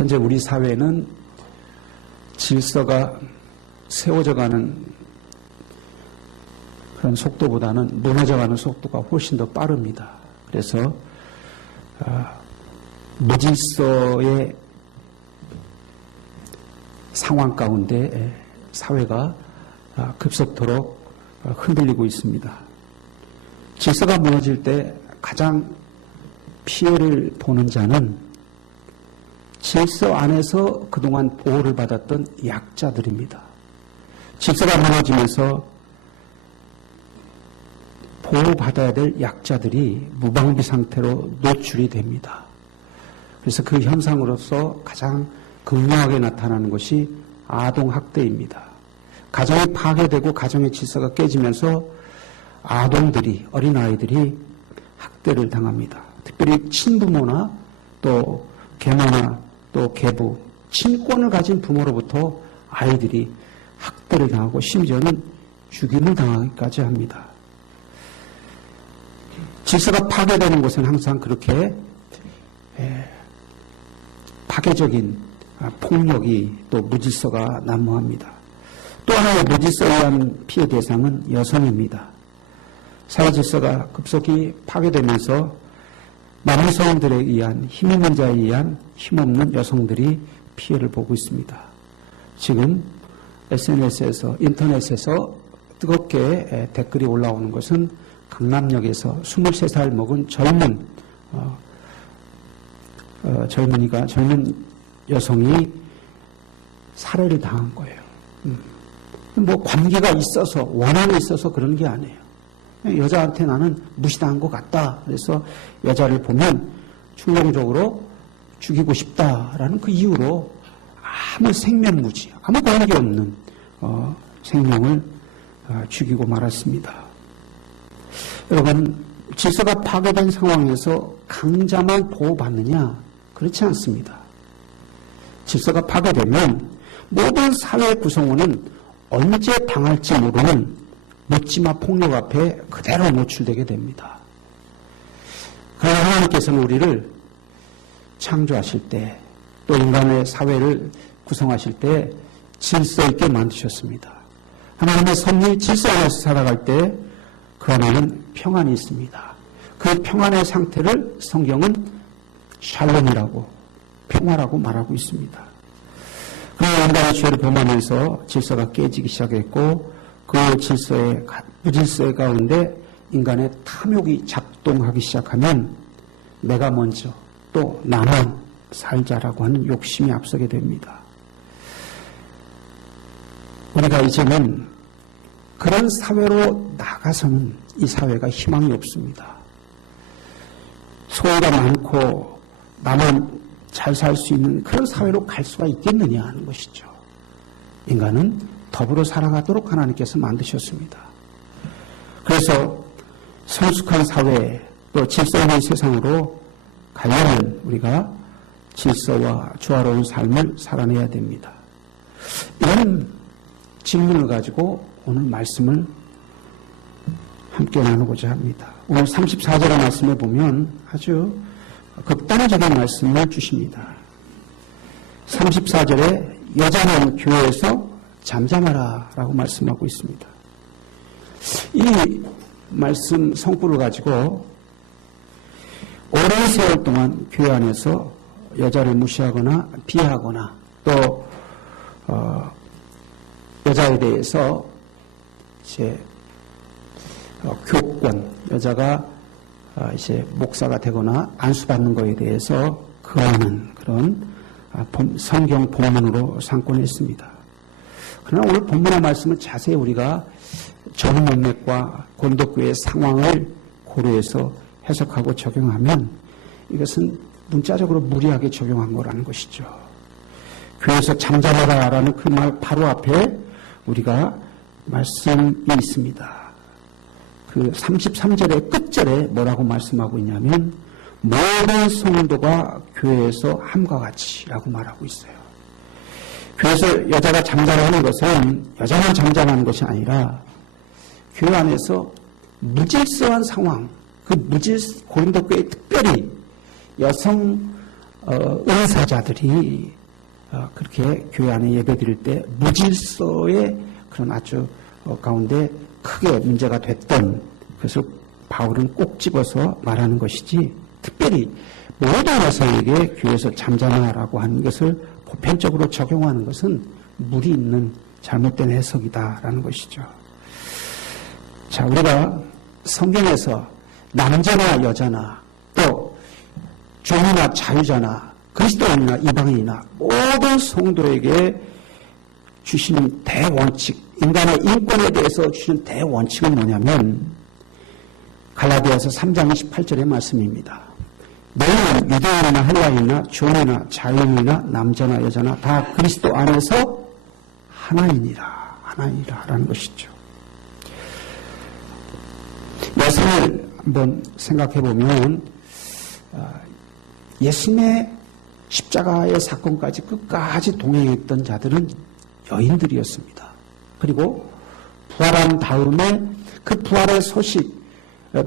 현재 우리 사회는 질서가 세워져가는 그런 속도보다는 무너져가는 속도가 훨씬 더 빠릅니다. 그래서 무질서의 상황 가운데 사회가 급속도로 흔들리고 있습니다. 질서가 무너질 때 가장 피해를 보는 자는 질서 안에서 그동안 보호를 받았던 약자들입니다. 질서가 무너지면서 보호받아야 될 약자들이 무방비 상태로 노출이 됩니다. 그래서 그 현상으로서 가장 극명하게 나타나는 것이 아동학대입니다. 가정이 파괴되고 가정의 질서가 깨지면서 아동들이, 어린아이들이 학대를 당합니다. 특별히 친부모나 또 계모나 또 계부, 친권을 가진 부모로부터 아이들이 학대를 당하고 심지어는 죽임을 당하기까지 합니다. 질서가 파괴되는 곳은 항상 그렇게 파괴적인 폭력이 또 무질서가 난무합니다. 또 하나의 무질서에 의한 피해 대상은 여성입니다. 사회 질서가 급속히 파괴되면서 남성들에 의한, 힘 있는 자에 의한 힘없는 여성들이 피해를 보고 있습니다. 지금 SNS에서, 인터넷에서 뜨겁게 댓글이 올라오는 것은 강남역에서 23살 먹은 젊은 여성이 살해를 당한 거예요. 뭐 관계가 있어서, 원한이 있어서 그런 게 아니에요. 여자한테 나는 무시당한 것 같다. 그래서 여자를 보면 충동적으로 죽이고 싶다라는 그 이유로 아무 생면무지, 아무 관계 없는 생명을 죽이고 말았습니다. 여러분, 질서가 파괴된 상황에서 강자만 보호받느냐? 그렇지 않습니다. 질서가 파괴되면 모든 사회 구성원은 언제 당할지 모르는 묻지마 폭력 앞에 그대로 노출되게 됩니다. 그러나 하나님께서는 우리를 창조하실 때, 또 인간의 사회를 구성하실 때 질서 있게 만드셨습니다. 하나님의 섭리 질서 안에서 살아갈 때 그 안에는 평안이 있습니다. 그 평안의 상태를 성경은 샬롬이라고, 평화라고 말하고 있습니다. 그러나 인간의 죄를 범하면서 질서가 깨지기 시작했고, 그 무질서의 가운데 인간의 탐욕이 작동하기 시작하면 내가 먼저, 또 나만 살자라고 하는 욕심이 앞서게 됩니다. 우리가 이제는 그런 사회로 나가서는 이 사회가 희망이 없습니다. 소유가 많고 나만 잘 살 수 있는 그런 사회로 갈 수가 있겠느냐 하는 것이죠. 인간은 더불어 살아가도록 하나님께서 만드셨습니다. 그래서 성숙한 사회, 또 질서 있는 세상으로 가려면 우리가 질서와 조화로운 삶을 살아내야 됩니다. 이런 질문을 가지고 오늘 말씀을 함께 나누고자 합니다. 오늘 34절의 말씀에 보면 아주 극단적인 말씀을 주십니다. 34절에 여자는 교회에서 잠잠하라 라고 말씀하고 있습니다. 이 말씀 성구를 가지고 오랜 세월 동안 교회 안에서 여자를 무시하거나 비하하거나 또 여자에 대해서 이제 교권, 여자가 이제 목사가 되거나 안수받는 것에 대해서 거하는 그런 성경 본문으로 삼곤 했습니다. 그러나 오늘 본문의 말씀을 자세히 우리가 전 문맥과 고린도교회의 상황을 고려해서 해석하고 적용하면 이것은 문자적으로 무리하게 적용한 거라는 것이죠. 교회에서 잠잠하라라는 그 말 바로 앞에 우리가 말씀이 있습니다. 그 33절의 끝절에 뭐라고 말씀하고 있냐면 모든 성도가 교회에서 함과 같이라고 말하고 있어요. 교회에서 여자가 잠잠하는 것은 여자만 잠잠하는 것이 아니라 교회 안에서 무질서한 상황, 그 고린도교회 특별히 여성 은사자들이 그렇게 교회 안에 예배 드릴 때 무질서의 그런 아주 가운데 크게 문제가 됐던 그것을 바울은 꼭 집어서 말하는 것이지, 특별히 모든 여성에게 교회에서 잠잠하라고 하는 것을 보편적으로 적용하는 것은 무리 있는 잘못된 해석이다라는 것이죠. 자, 우리가 성경에서 남자나 여자나 또 종이나 자유자나 그리스도인이나 이방인이나 모든 성도에게 주시는 대원칙, 인간의 인권에 대해서 주시는 대원칙은 뭐냐면 갈라디아서 3장 28절의 말씀입니다. 너희는 유대인이나 헬라인이나 종이나 자유인이나 남자나 여자나 다 그리스도 안에서 하나이니라라는 것이죠. 여성을 한번 생각해 보면 예수님의 십자가의 사건까지 끝까지 동행했던 자들은 여인들이었습니다. 그리고 부활한 다음에 그 부활의 소식,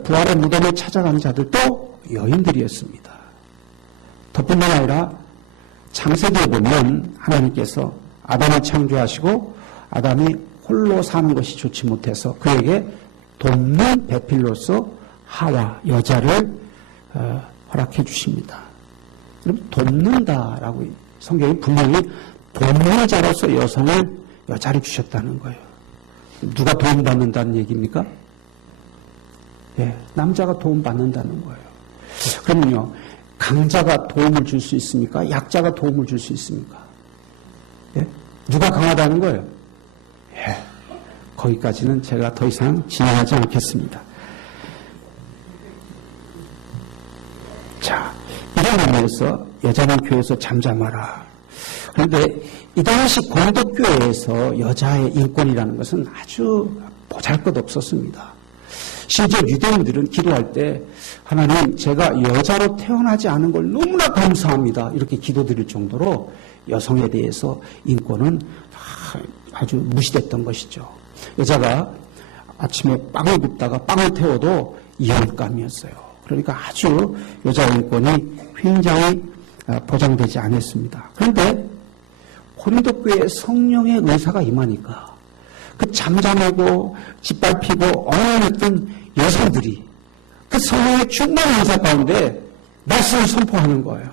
부활의 무덤에 찾아간 자들도 여인들이었습니다. 더뿐만 아니라 창세기에 보면 하나님께서 아담을 창조하시고 아담이 홀로 사는 것이 좋지 못해서 그에게 돕는 배필로서 하와 여자를 허락해 주십니다. 그럼 돕는다라고 성경이 분명히 돕는 자로서 여자를 주셨다는 거예요. 누가 도움받는다는 얘기입니까? 예, 남자가 도움받는다는 거예요. 그러면요, 강자가 도움을 줄 수 있습니까? 약자가 도움을 줄 수 있습니까? 예? 누가 강하다는 거예요? 예, 거기까지는 제가 더 이상 진행하지 않겠습니다. 자, 이런 의미에서 여자는 교회에서 잠잠하라. 그런데 이 당시 고린도교회에서 여자의 인권이라는 것은 아주 보잘것없었습니다. 심지어 유대인들은 기도할 때 하나님, 제가 여자로 태어나지 않은 걸 너무나 감사합니다, 이렇게 기도드릴 정도로 여성에 대해서 인권은 아주 무시됐던 것이죠. 여자가 아침에 빵을 굽다가 빵을 태워도 이혼감이었어요. 그러니까 아주 여자의 인권이 굉장히 보장되지 않았습니다. 그런데 고린도 교회에 성령의 은사가 임하니까 그 잠잠하고 짓밟히고 엉엉했던 여성들이 그 성령의 충만한 은사 가운데 말씀을 선포하는 거예요.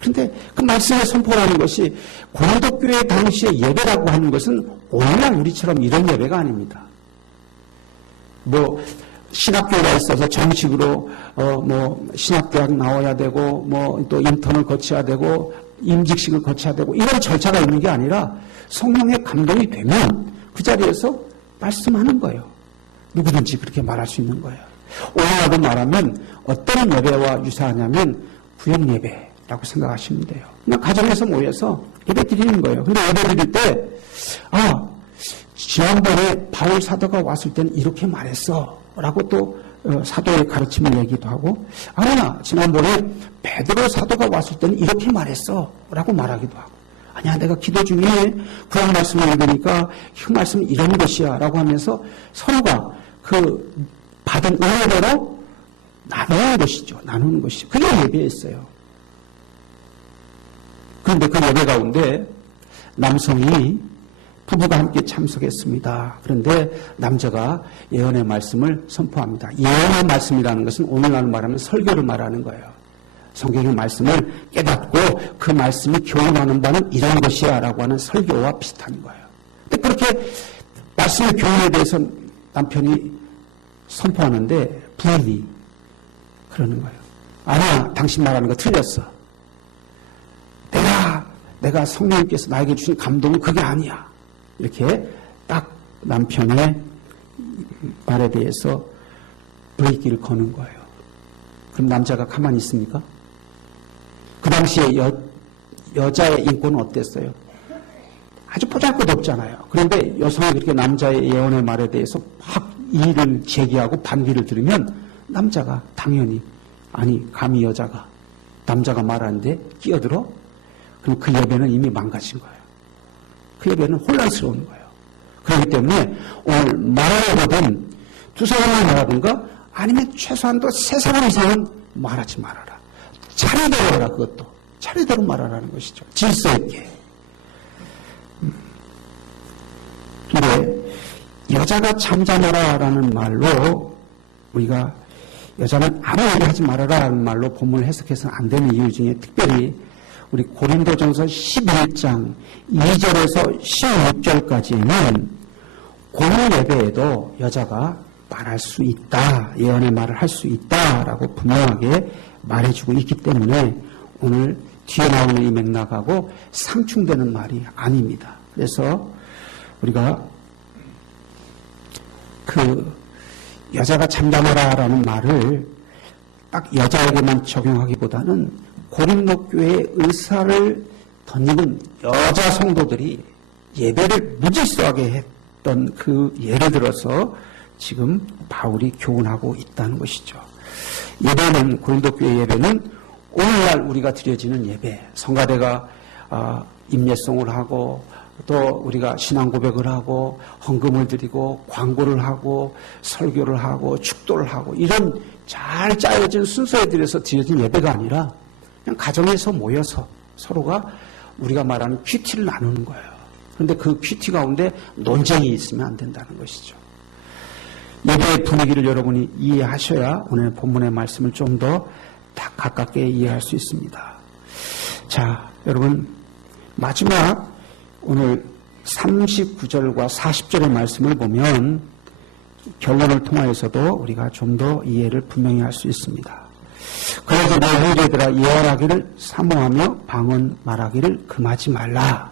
그런데 그 말씀을 선포하는 것이 고린도 교회 당시의 예배라고 하는 것은 오늘날 우리처럼 이런 예배가 아닙니다. 신학교가 있어서 정식으로 신학대학 나와야 되고 또 인턴을 거쳐야 되고 임직식을 거쳐야 되고 이런 절차가 있는 게 아니라 성령의 감동이 되면 그 자리에서 말씀하는 거예요. 누구든지 그렇게 말할 수 있는 거예요. 오늘날로 말하면 어떤 예배와 유사하냐면 구역 예배라고 생각하시면 돼요. 그냥 가정에서 모여서 예배 드리는 거예요. 근데 예배 드릴 때 지난번에 바울 사도가 왔을 때는 이렇게 말했어 라고 또 사도의 가르침을 얘기도 하고, 아니야, 지난번에 베드로 사도가 왔을 때는 이렇게 말했어 라고 말하기도 하고, 아니야, 내가 기도 중에 구약 말씀을 읽으니까 그 말씀은 이런 것이야 라고 하면서 서로가 그 받은 은혜대로 나누는 것이죠. 나누는 것이죠. 그게 예배였어요. 그런데 그 예배 가운데 남성이 부부가 함께 참석했습니다. 그런데 남자가 예언의 말씀을 선포합니다. 예언의 말씀이라는 것은 오늘날 말하면 설교를 말하는 거예요. 성경의 말씀을 깨닫고 그 말씀이 교훈하는 바는 이런 것이야 라고 하는 설교와 비슷한 거예요. 근데 그렇게 말씀의 교훈에 대해서 남편이 선포하는데 부인이 그러는 거예요. 아니야, 당신 말하는 거 틀렸어. 내가 성령님께서 나에게 주신 감동은 그게 아니야. 이렇게 딱 남편의 말에 대해서 브레이크를 거는 거예요. 그럼 남자가 가만히 있습니까? 그 당시에 여자의 인권은 어땠어요? 아주 보잘것없잖아요. 그런데 여성이 그렇게 남자의 예언의 말에 대해서 막 이의를 제기하고 반기를 들으면 남자가 당연히, 아니 감히 여자가 남자가 말하는데 끼어들어? 그럼 그 예배는 이미 망가진 거예요. 그 예배는 혼란스러운 거예요. 그렇기 때문에 오늘 말하거든 두 사람만 말하든가 아니면 최소한도 세 사람 이상은 말하지 말아라. 차례대로 해라. 그것도 차례대로 말하라는 것이죠. 질서 있게. 근데 여자가 잠잠하라라는 말로 우리가 여자는 아무 얘기 하지 말아라라는 말로 본문을 해석해서는 안 되는 이유 중에 특별히 우리 고린도전서 11장 2절에서 16절까지는 공연 예배에도 여자가 말할 수 있다, 예언의 말을 할 수 있다라고 분명하게 말해주고 있기 때문에 오늘 뒤에 나오는 이 맥락하고 상충되는 말이 아닙니다. 그래서 우리가 그 여자가 잠잠하라라는 말을 딱 여자에게만 적용하기보다는 고린도 교회의 의사를 던지는 여자 성도들이 예배를 무질서하게 했던 그 예를 들어서 지금 바울이 교훈하고 있다는 것이죠. 예배는, 고린도 교회 예배는 오늘날 우리가 드려지는 예배, 성가대가 임예송을 하고 또 우리가 신앙 고백을 하고 헌금을 드리고 광고를 하고 설교를 하고 축도를 하고 이런 잘 짜여진 순서에 들여서 드려진 예배가 아니라 그냥 가정에서 모여서 서로가 우리가 말하는 큐티를 나누는 거예요. 그런데 그 큐티 가운데 논쟁이 있으면 안 된다는 것이죠. 예배의 분위기를 여러분이 이해하셔야 오늘 본문의 말씀을 좀 더 가깝게 이해할 수 있습니다. 자, 여러분 마지막 오늘 39절과 40절의 말씀을 보면 결론을 통하여서도 우리가 좀 더 이해를 분명히 할 수 있습니다. 그래서 내 형제들아 예언하기를 사모하며 방언 말하기를 금하지 말라.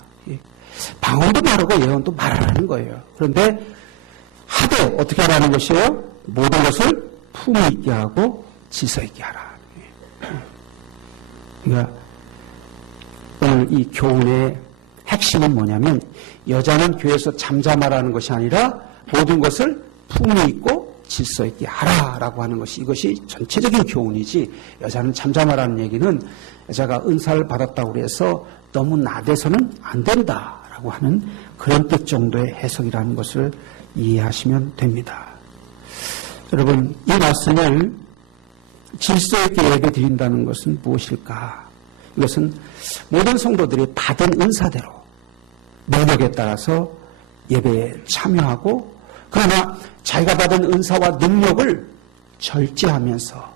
방언도 말하고 예언도 말하라는 거예요. 그런데 하되 어떻게 하라는 것이에요? 모든 것을 품위 있게 하고 질서 있게 하라. 그러니까 오늘 이 교훈의 핵심은 뭐냐면 여자는 교회에서 잠잠하라는 것이 아니라 모든 것을 품위 있고 질서 있게 하라라고 하는 것이 이것이 전체적인 교훈이지 여자는 잠잠하라는 얘기는 여자가 은사를 받았다고 해서 너무 나대서는 안 된다라고 하는 그런 뜻 정도의 해석이라는 것을 이해하시면 됩니다. 여러분 이 말씀을 질서 있게 예배 드린다는 것은 무엇일까? 이것은 모든 성도들이 받은 은사대로 능력에 따라서 예배에 참여하고 그러나 자기가 받은 은사와 능력을 절제하면서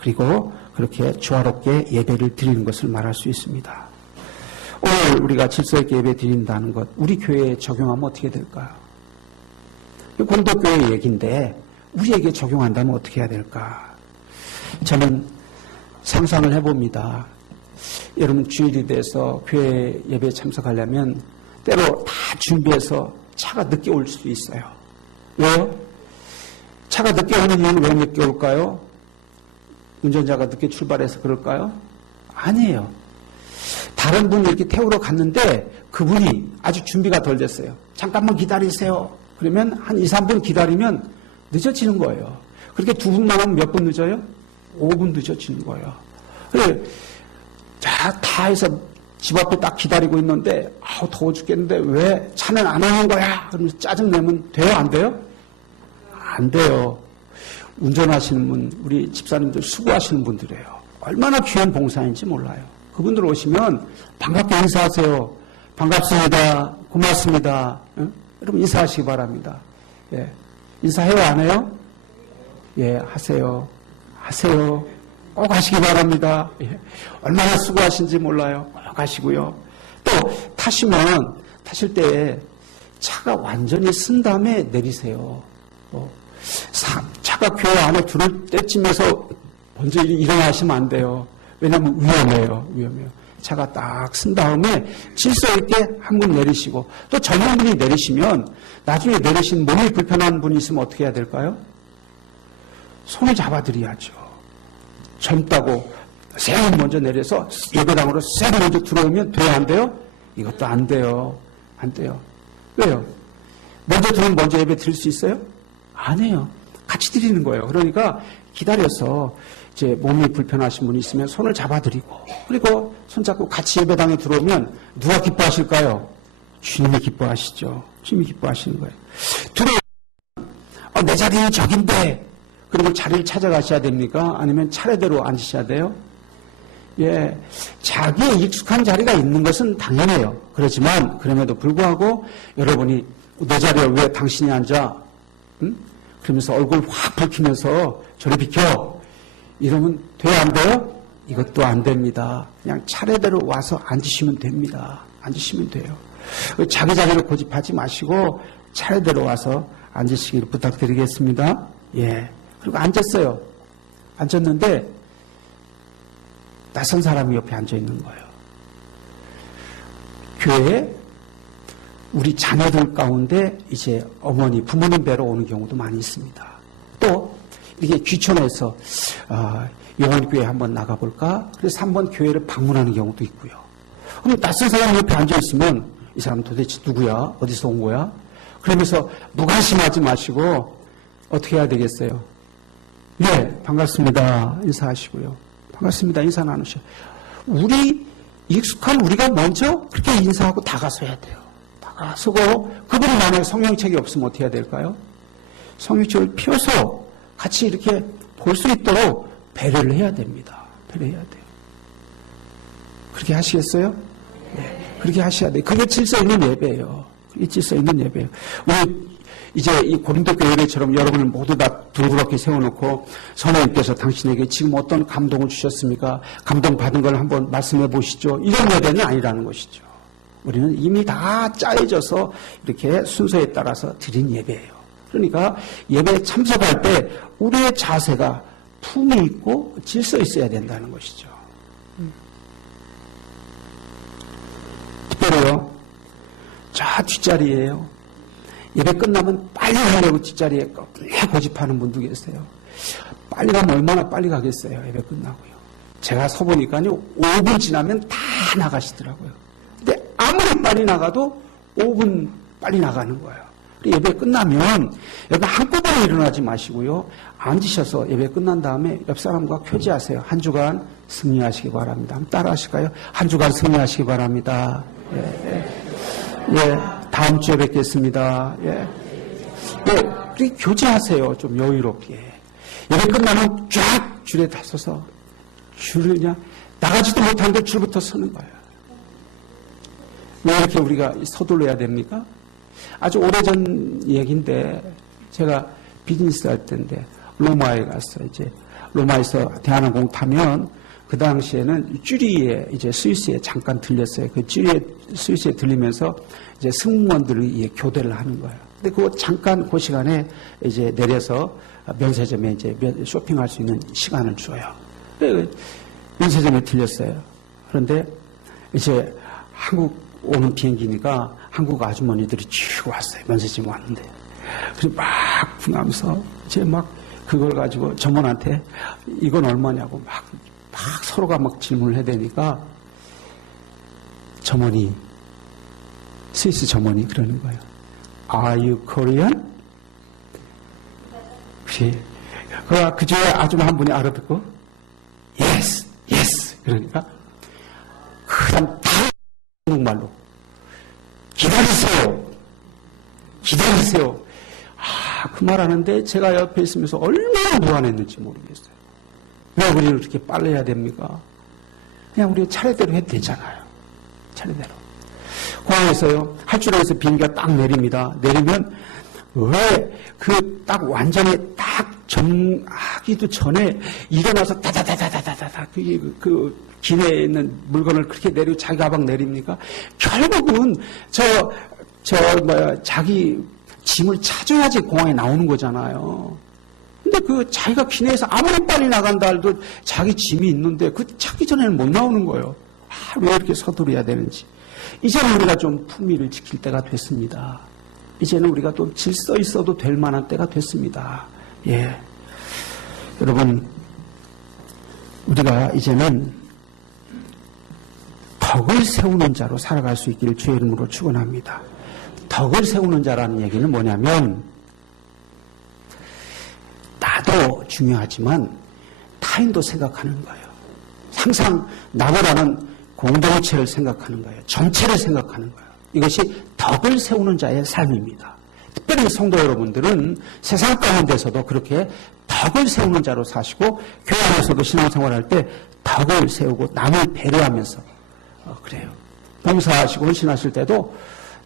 그리고 그렇게 조화롭게 예배를 드리는 것을 말할 수 있습니다. 오늘 우리가 질서 있게 예배 드린다는 것 우리 교회에 적용하면 어떻게 될까요? 고린도 교회 얘기인데 우리에게 적용한다면 어떻게 해야 될까? 저는 상상을 해봅니다. 여러분 주일이 돼서 교회 예배에 참석하려면 때로 다 준비해서 차가 늦게 올 수도 있어요. 왜요? 차가 늦게 오는 이유는 왜 늦게 올까요? 운전자가 늦게 출발해서 그럴까요? 아니에요. 다른 분을 이렇게 태우러 갔는데 그분이 아직 준비가 덜 됐어요. 잠깐만 기다리세요. 그러면 한 2, 3분 기다리면 늦어지는 거예요. 그렇게 두 분만 하면 몇 분 늦어요? 5분 늦어지는 거예요. 그래, 다 해서 집 앞에 딱 기다리고 있는데 아우 더워 죽겠는데 왜 차는 안 오는 거야? 그러면서 짜증내면 돼요? 안 돼요? 안 돼요. 운전하시는 분, 우리 집사님들 수고하시는 분들이에요. 얼마나 귀한 봉사인지 몰라요. 그분들 오시면 반갑게 인사하세요. 반갑습니다. 고맙습니다. 응? 여러분 인사하시기 바랍니다. 예. 인사해요? 안 해요? 예, 하세요. 하세요. 꼭 하시기 바랍니다. 예. 얼마나 수고하신지 몰라요. 꼭 하시고요. 또 타실 때 차가 완전히 쓴 다음에 내리세요. 차가 교회 안에 들어올 때쯤에서 먼저 일어나시면 안 돼요. 왜냐하면 위험해요. 차가 딱 쓴 다음에 질서 있게 한 분 내리시고 또 젊은 분이 내리시면 나중에 내리신 몸이 불편한 분이 있으면 어떻게 해야 될까요? 손을 잡아드려야죠. 젊다고 쌩 먼저 내려서 예배당으로 쌩 먼저 들어오면 돼요? 안 돼요? 이것도 안 돼요. 안 돼요. 왜요? 먼저 들어오면 먼저 예배 드릴 수 있어요? 아니에요. 같이 드리는 거예요. 그러니까 기다려서 이제 몸이 불편하신 분이 있으면 손을 잡아드리고 그리고 손잡고 같이 예배당에 들어오면 누가 기뻐하실까요? 주님이 기뻐하시죠. 주님이 기뻐하시는 거예요. 들어오면 내 자리는 저긴데 그러면 자리를 찾아가셔야 됩니까? 아니면 차례대로 앉으셔야 돼요? 예, 자기의 익숙한 자리가 있는 것은 당연해요. 그렇지만 그럼에도 불구하고 여러분이 내 자리에 왜 당신이 앉아? 응? 그러면서 얼굴 확 붉히면서 저리 비켜. 이러면 돼요, 안 돼요? 이것도 안 됩니다. 그냥 차례대로 와서 앉으시면 됩니다. 앉으시면 돼요. 자기 자리를 고집하지 마시고 차례대로 와서 앉으시기를 부탁드리겠습니다. 예. 그리고 앉았어요. 앉았는데 낯선 사람이 옆에 앉아 있는 거예요. 교회에 우리 자녀들 가운데 이제 어머니, 부모님 뵈러 오는 경우도 많이 있습니다. 또 이게 귀촌해서 영원교회 한번 나가볼까? 그래서 한번 교회를 방문하는 경우도 있고요. 그럼 낯선 사람 옆에 앉아 있으면 이 사람 도대체 누구야? 어디서 온 거야? 그러면서 무관심하지 마시고 어떻게 해야 되겠어요? 네, 반갑습니다. 인사하시고요. 반갑습니다. 인사 나누셔. 익숙한 우리가 먼저 그렇게 인사하고 다가서야 돼요. 다가서고, 그분이 만약에 성령책이 없으면 어떻게 해야 될까요? 성령책을 펴서 같이 이렇게 볼 수 있도록 배려를 해야 됩니다. 배려해야 돼요. 그렇게 하시겠어요? 네, 그렇게 하셔야 돼요. 그게 질서 있는 예배예요. 그게 질서 있는 예배예요. 우리 이제 이 고린도 교회처럼 여러분을 모두 다 둥그렇게 세워놓고 선생님께서 당신에게 지금 어떤 감동을 주셨습니까? 감동받은 걸 한번 말씀해 보시죠. 이런 예배는 아니라는 것이죠. 우리는 이미 다 짜여져서 이렇게 순서에 따라서 드린 예배예요. 그러니까 예배에 참석할 때 우리의 자세가 품이 있고 질서 있어야 된다는 것이죠. 특별히요, 저 뒷자리에요. 예배 끝나면 빨리 가려고 뒷자리에 끝내 고집하는 분도 계세요. 빨리 가면 얼마나 빨리 가겠어요. 예배 끝나고요. 제가 서보니까요, 5분 지나면 다 나가시더라고요. 근데 아무리 빨리 나가도 5분 빨리 나가는 거예요. 예배 끝나면 여러분 한꺼번에 일어나지 마시고요. 앉으셔서 예배 끝난 다음에 옆 사람과 교제하세요. 한 주간 승리하시기 바랍니다. 한번 따라 하실까요? 한 주간 승리하시기 바랍니다. 예, 다음 주에 뵙겠습니다. 예, 그렇게 교제하세요. 좀 여유롭게. 예배 끝나면 쫙 줄에 다 서서 줄을 그냥 나가지도 못하는데 줄부터 서는 거예요. 왜 이렇게 우리가 서둘러야 됩니까? 아주 오래전 얘기인데, 제가 비즈니스 할 때인데, 로마에 갔어요. 이제, 로마에서 대한항공 타면, 그 당시에는 쭈리에, 이제 스위스에 잠깐 들렸어요. 그 쭈리에, 스위스에 들리면서, 이제 승무원들이 교대를 하는 거예요. 근데 잠깐 그 시간에 이제 내려서 면세점에 이제 쇼핑할 수 있는 시간을 줘요. 면세점에 들렸어요. 그런데 이제 한국 오는 비행기니까 한국 아주머니들이 쭉 왔어요. 면세점 왔는데. 그래서 막 분하면서 이제 막 그걸 가지고 점원한테 이건 얼마냐고 막 서로가 막 질문을 해야 되니까 점원이, 스위스 점원이 그러는 거예요. Are you Korean? 그 중에 아줌마 한 분이 알아듣고 Yes, yes. 그러니까 그 다음 다 한국말로 기다리세요. 그 말 하는데 제가 옆에 있으면서 얼마나 무안했는지 모르겠어요. 왜 우리는 그렇게 빨리 해야 됩니까? 그냥 우리가 차례대로 해도 되잖아요. 차례대로. 공항에서요, 할줄알아서 비행기가 딱 내립니다. 내리면 왜 딱 완전히 딱 정하기도 전에 일어나서 다다다다다다다 그 기내에 있는 물건을 그렇게 내리고 자기 가방 내립니까? 결국은 자기 짐을 찾아야지 공항에 나오는 거잖아요. 근데 자기가 기내에서 아무리 빨리 나간다 해도 자기 짐이 있는데 찾기 전에는 못 나오는 거예요. 왜 이렇게 서두르야 되는지. 이제는 우리가 좀 품위를 지킬 때가 됐습니다. 이제는 우리가 또 질서 있어도 될 만한 때가 됐습니다. 예. 여러분, 우리가 이제는 덕을 세우는 자로 살아갈 수 있기를 주의 이름으로 축원합니다. 덕을 세우는 자라는 얘기는 뭐냐면, 나도 중요하지만 타인도 생각하는 거예요. 항상 나보다는 공동체를 생각하는 거예요. 전체를 생각하는 거예요. 이것이 덕을 세우는 자의 삶입니다. 특별히 성도 여러분들은 세상 가운데서도 그렇게 덕을 세우는 자로 사시고 교회 안에서도 신앙생활할 때 덕을 세우고 남을 배려하면서 그래요. 봉사하시고 헌신하실 때도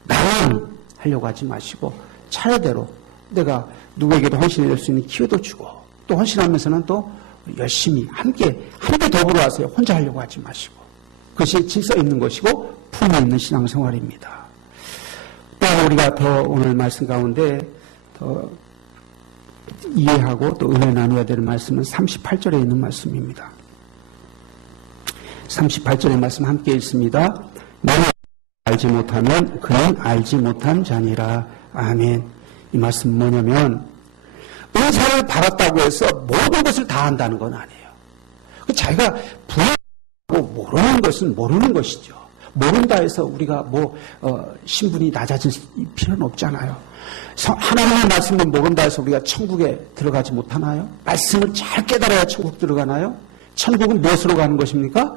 나만 하려고 하지 마시고 차례대로 내가 누구에게도 헌신해 줄 수 있는 기회도 주고 또 헌신하면서는 또 열심히 함께 더불어 하세요. 혼자 하려고 하지 마시고. 그것이 질서 있는 것이고 품위 있는 신앙생활입니다. 또 우리가 더 오늘 말씀 가운데 더 이해하고 또 은혜 나누어야 될 말씀은 38절에 있는 말씀입니다. 38절의 말씀 함께 읽습니다. 너는 알지 못하면 그는 알지 못한 자니라. 아멘. 이 말씀은 뭐냐면 은사를 받았다고 해서 모든 것을 다 한다는 건 아니에요. 자기가 부하고 모르는 것은 모르는 것이죠. 모른다 해서 우리가 신분이 낮아질 필요는 없잖아요. 하나님의 말씀을 모른다 해서 우리가 천국에 들어가지 못하나요? 말씀을 잘 깨달아야 천국 들어가나요? 천국은 무엇으로 가는 것입니까?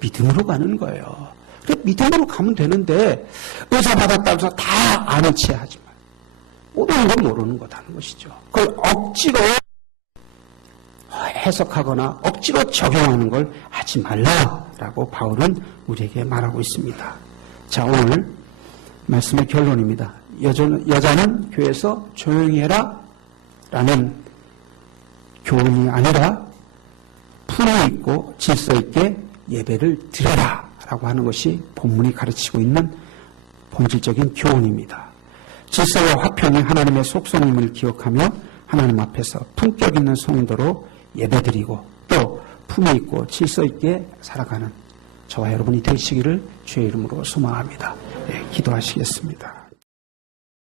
믿음으로 가는 거예요. 그래, 믿음으로 가면 되는데 은사 받았다고 해서 다 아는 체 하지 마요. 모르는 건 모르는 거다는 것이죠. 그걸 억지로 해석하거나 억지로 적용하는 걸 하지 말라라고 바울은 우리에게 말하고 있습니다. 자, 오늘 말씀의 결론입니다. 여자는 교회에서 조용히 해라 라는 교훈이 아니라 품위 있고 질서 있게 예배를 드려라 라고 하는 것이 본문이 가르치고 있는 본질적인 교훈입니다. 질서와 화평이 하나님의 속성임을 기억하며 하나님 앞에서 품격 있는 성도로 예배드리고 또 품위 있고 질서 있게 살아가는 저와 여러분이 되시기를 주의 이름으로 소망합니다. 네, 기도하시겠습니다.